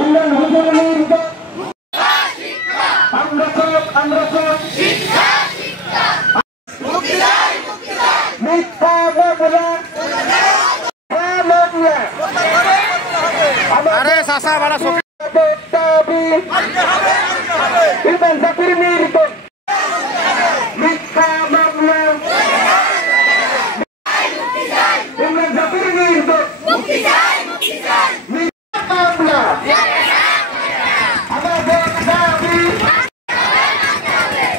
ইমরান হোসেনের আমরা মিথ্যা মামলা আরে চাচা বড় ইমরান জাকির নির্দোষ মিথ্যা মামলা ইমরান জাকির নির্দোষ মিথ্যা মামলা আমাদের দাবি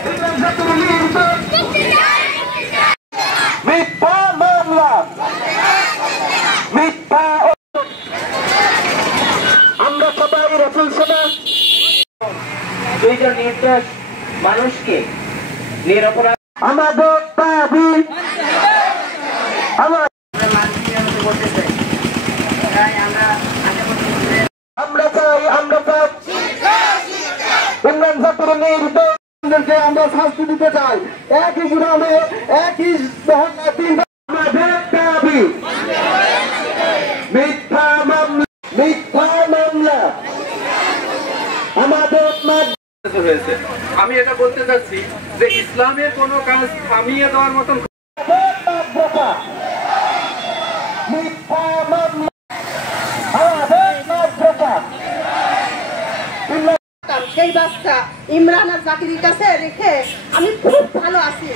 ইমরান জাকির নির্দোষ মিথ্যা মামলা মিথ্যা আমরা সবাই রাসূল সমাজ দুইজন নির্দোষ মানুষকে নিরপরাধ আমাদের দাবি আমরা চাই ইমরান জাকির নির্দোষকে আমরা শাস্তি দিতে চাই একই গ্রামে একই আমাদের দাবি মিথ্যা মামলা আমাদের হয়েছে। আমি এটা বলতে চাচ্ছি যে ইসলামের কোনো কাজ থামিয়ে দেওয়ার মতন মিথ্যা মামলা আমাদের সেই বাচ্চা ইমরান আর জাকিরের কাছে রেখে আমি খুব ভালো আছি।